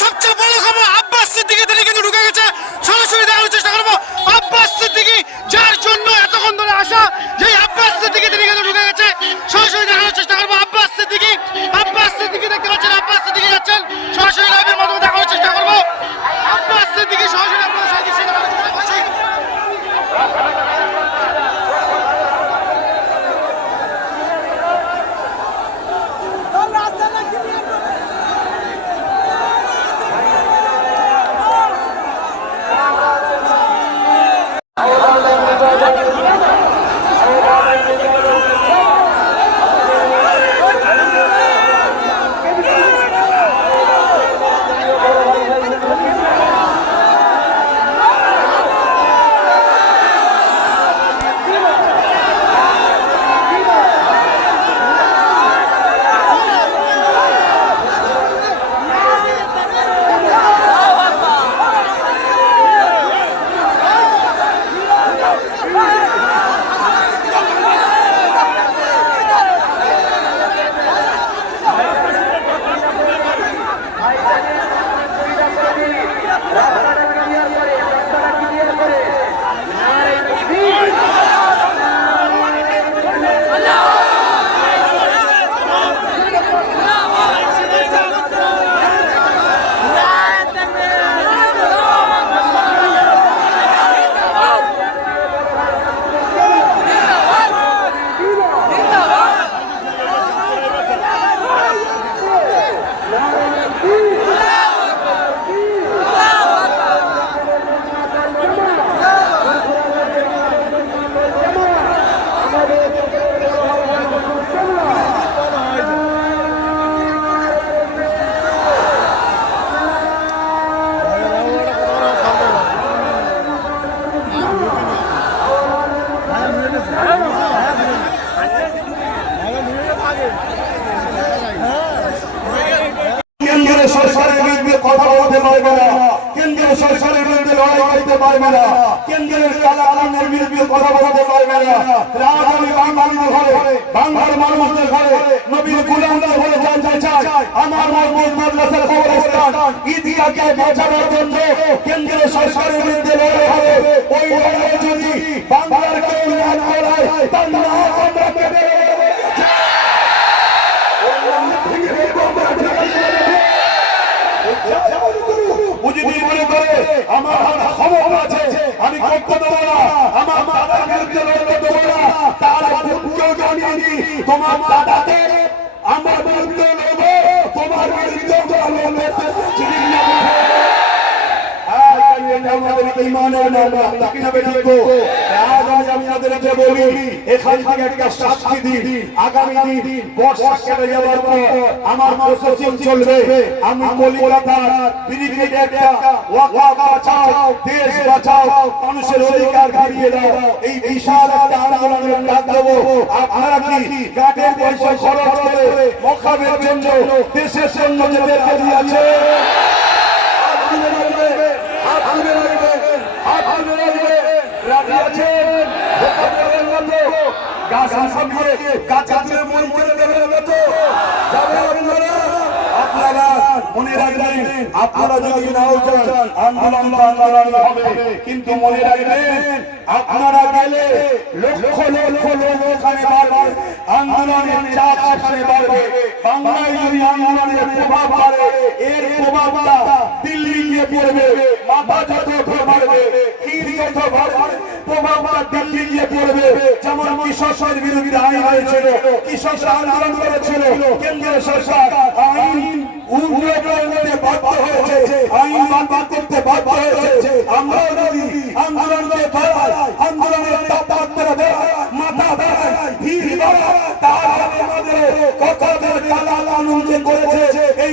সবচেয়ে বড় খবর আব্বাস সিদ্দিকি তিনি কিন্তু ঢুকে গেছে। সরাসরি দেখানোর চেষ্টা করব। আব্বাস সিদ্দিকি, যার জন্য এতক্ষণ ধরে আসা যে আব্বাস সিদ্দিকি তিনি কিন্তু ঢুকে গেছে। সরাসরি দেখানোর চেষ্টা করব। আব্বাস সিদ্দিকি আব্বাস সিদ্দিকি দেখতে পাচ্ছেন বিরুদ্ধে কথা বলতে পারবে না। কেন্দ্রীয় সরকারের বিরুদ্ধে লড়াই করতে পারবে না। কেন্দ্রের কালাকালের বিরুদ্ধে কথা বলতে পারবে না। আগামী বাঙালিদের ঘরে, বাংলার মানুষদের ঘরে, নবীর গুলামদের ঘরে জানতে চাই। আমার মজবুত মাদ্রাসার কবরস্থান ইতিহাকে বাঁচানোর জন্য কেন্দ্রীয় সরকারের বিরুদ্ধে লড়াই হবে। ওই লড়াই যদি বাংলার কেউ না করায় তার আমরা কেটে যদি মনে করে আমার ক্ষমতা আছে। আমি করতে দেবো না। আমার দাদার বিরুদ্ধে লড়তে দেবো না। তার বুককেও জানিয়ে তোমার দাদাকে আমার বিরুদ্ধে লড়বো। তোমার বিরুদ্ধে লড়তে আজ আমি আপনাদেরকে বলি এখান থেকে একটা শাস্তি দিন আগামী দিন বর্ষা কেটে যাওয়ার পর আমার প্রশাসন চলবে আমি কলিকাতার বিনিময়ে একটা ওয়াকা বাঁচাও দেশ বাঁচাও মানুষের অধিকার ফিরিয়ে দাও এই বিশাল একটা আন্দোলনের ডাক দেবো আপনারা কি গাটের পয়সা খরচ করে মখাবের জন্য দেশের জন্য মনে রাখবেন আপনারা যদি নাও চান আন্দোলন আন্দোলন হবে কিন্তু মনে রাখবেন আপনারা গেলে লক্ষ লক্ষ লোক ওখানে বাড়বে আন্দোলনের চাপ সেখানে বাড়বে। বাংলায় যদি আন্দোলনের প্রভাব বাড়ে, এর প্রভাবটা দিল্লি গিয়ে পড়বে। মাথা যত বাড়বে তীর যত বাড়বে বোমা দিল্লি গিয়ে পড়বে। যেমন কৃষকের বিরুদ্ধে আইন হয়েছিল কৃষকরা আন্দোলন করেছিল, কেন্দ্রীয় সরকার আইন উন্নয়নে বাধ্য হয়েছে। আইন বাধ্য হয়েছে আমরা যদি আন্দোলনকে বাড়াই আন্দোলনের তাপমাত্রা বাড়াই মাথা বাড়াই ভিড় বাড়াই তাহলে আমাদের কথাদের কালা কানুন যে করেছে এই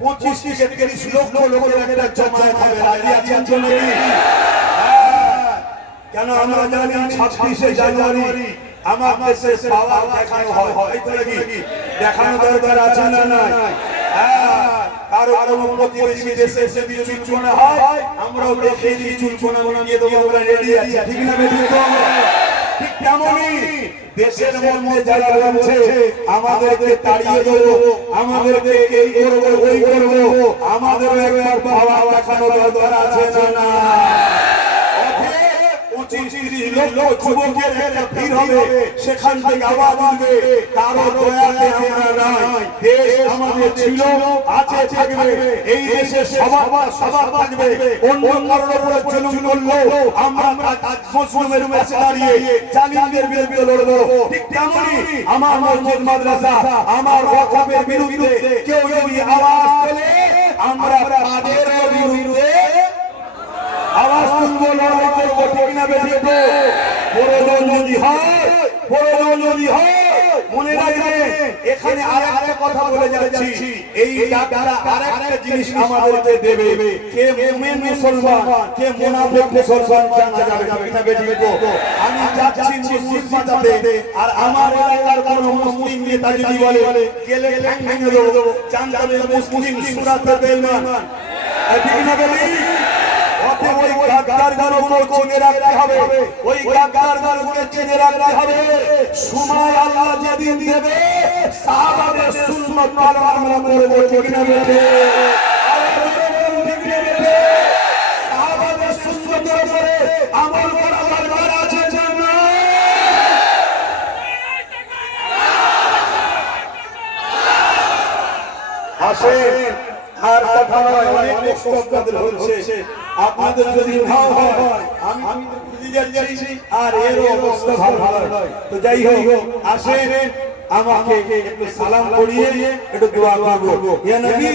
পঁচিশ থেকে লক্ষ লোকের জমায়েত হবে রাজি আছেন তো? হ্যাঁ। কেন আমরা জানি ছাব্বিশে জানুয়ারি আমার দেশে পাওয়ার দেখানো হয় হয়তো নাকি দেখানো দরকার আছে না নাই হ্যাঁ, কারও কোনো প্রতিবেশী দেশে যদি চুলচুনা হয় আমরাও দেখে দিই চুলচুনা বানিয়ে দেবো আমরা রেডি আছি ঠিক না তো? ঠিক তেমনই দেশের মধ্যে যারা রয়েছে আমাদেরকে তাড়িয়ে দেবো আমাদেরকে এই করব ওই করব আমাদের একবার ভাবা দেখানো দরকার আছে না। না। সেখান থেকে আওয়াজ আসবে কারও দয়াতে আমরা নাই দেশ আমাদের ছিল আছে থাকবে। এই দেশে সবার সবার থাকবে। অন্য কারোর উপরে জুলুম করল আমরা মুসলিমের পাশে দাঁড়িয়ে জালিমদের বিরুদ্ধে লড়বো। ঠিক তেমনই আমার মসজিদ মাদ্রাসা আমার ওয়াকফের বিরুদ্ধে কেউ যদি আওয়াজ তোলে আমরা তাদের বিরুদ্ধে আওয়াজ তুলবো লড়াই করব ঠিক না তো? প্রয়োজন যদি হয় প্রয়োজন যদি হয় মনে রাখবেন এখানে আর একটা কথা বলে যাচ্ছি। এই ডাক্তার আর একটা জিনিস আমাদেরকে দেবে। কে মুমিন মুসলমান কে মুনাফিক মুসলমান জানা যাবে না বেঠিক আমি যাচ্ছি মসজিদ বাজাতে আর আমার এলাকার কোন মুসলিম নেতা যদি বলে গেলে ঠ্যাং ভেঙে দেবো জানতে মুসলিম সুরাতে বেঈমান ঠিক না বেঠিক অতএব রাখতে হবে। ওই গাদ্দারগুলোকে চিনে রাখতে হবে। সময় আল্লাহ যেদিন দেবে আছে আসেন। আর কথা অনেক কষ্ট হচ্ছে। আপনাদের যদি নাও হয়, আমি বুঝে যাচ্ছি আর এর অবস্থা ভালো নয়। তো যাই হোক, আসেন, আমাকে একটু সালাম করিয়ে একটু দোয়া করব। নবী!